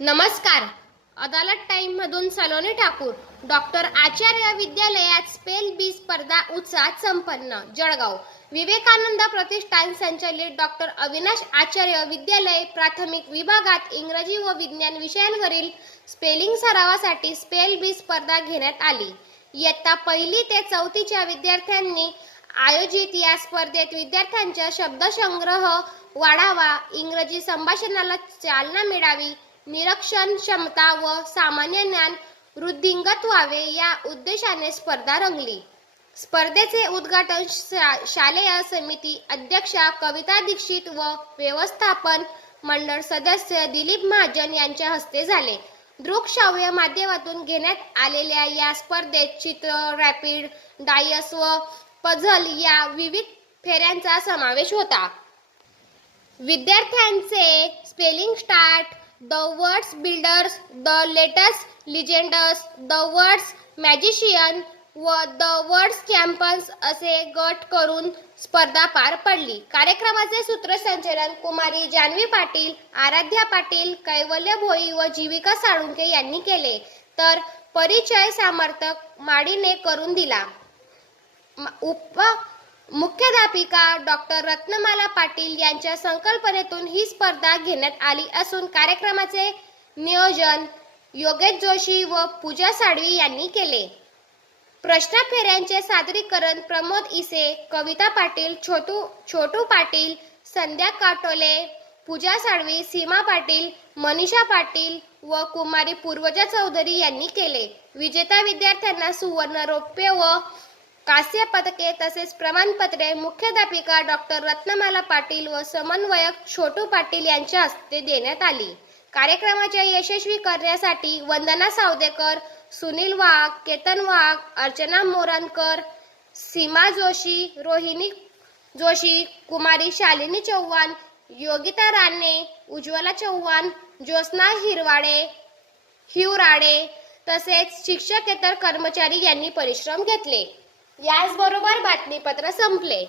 नमस्कार. अदालत टाइम मधून सलोनी ठाकूर. डॉक्टर आचार्य विद्यालयात स्पेल बी स्पर्धा उत्साहात संपन्न. जळगाव. विवेकानंद प्रतिष्ठान संचालित डॉक्टर अविनाश आचार्य विद्यालय प्राथमिक विभागात इंग्रजी व विज्ञान विषयांवरील स्पेलिंग सरावासाठी स्पेल बी स्पर्धा घेण्यात आली. इयत्ता पहिली ते चौथीच्या विद्यार्थ्यांनी आयोजित या स्पर्धेत विद्यार्थ्यांचा शब्दसंग्रह वाढावा इंग्रजी संभाषणाला चालना मिळावी निरीक्षण क्षमता व सामान्य ज्ञान वृद्धिंगत व्हावे या उद्देशाने स्पर्धा रंगली. स्पर्धेचे उद्घाटन शा- शालेय समिती अध्यक्षा कविता दीक्षित व व्यवस्थापन मंडळ सदस्य दिलीप महाजन यांच्या हस्ते झाले. दृकश्राव्य माध्यमातून घेण्यात आलेल्या या स्पर्धेत चित्र रॅपिड डायस व पझल या विविध फेऱ्यांचा समावेश होता. विद्यार्थ्यांचे spelling start the words builders the latest legends the words magician व द वर्ड्स कॅम्पन्स असे गट करून स्पर्धा पार पडली. कार्यक्रमाचे सूत्रसंचलन कुमारी जानवी पाटील आराध्या पाटील कैवल्य भोई व जीविका साळुंके यांनी केले. तर परिचय सामर्थक माडीने करून दिला. उप मुख्याध्यापिका डॉक्टर रत्नमाला पाटील यांच्या संकल्पनेतून ही स्पर्धा घेण्यात आली असून कार्यक्रमाचे नियोजन योगेश जोशी व पूजा साळवी यांनी केले. प्रश्न फेऱ्यांचे सादरीकरण प्रमोद इसे कविता पाटील छोटू छोटू पाटील संध्या काटोले पूजा साळवी सीमा पाटील मनीषा पाटील व कुमारी पूर्वजा चौधरी यांनी केले. विजेता विद्यार्थ्यांना सुवर्ण रौप्य व कास्य पदके तसेच प्रमाणपत्रे मुख्याध्यापिका डॉक्टर रत्नमाला पाटील व समन्वयक छोटू पाटील यांच्या हस्ते देण्यात आली. कार्यक्रमाच्या यशस्वी करण्यासाठी वंदना सावदेकर सुनील वाघ केतन वाघ अर्चना मोरणकर सीमा जोशी रोहिणी जोशी कुमारी शालिनी चव्हाण योगिता राणे उज्ज्वला चव्हाण ज्योत्ना हिरवाडे हिवराडे तसेच शिक्षकेतर कर्मचारी यांनी परिश्रम घेतले. याचबरोबर बातमीपत्र संपले.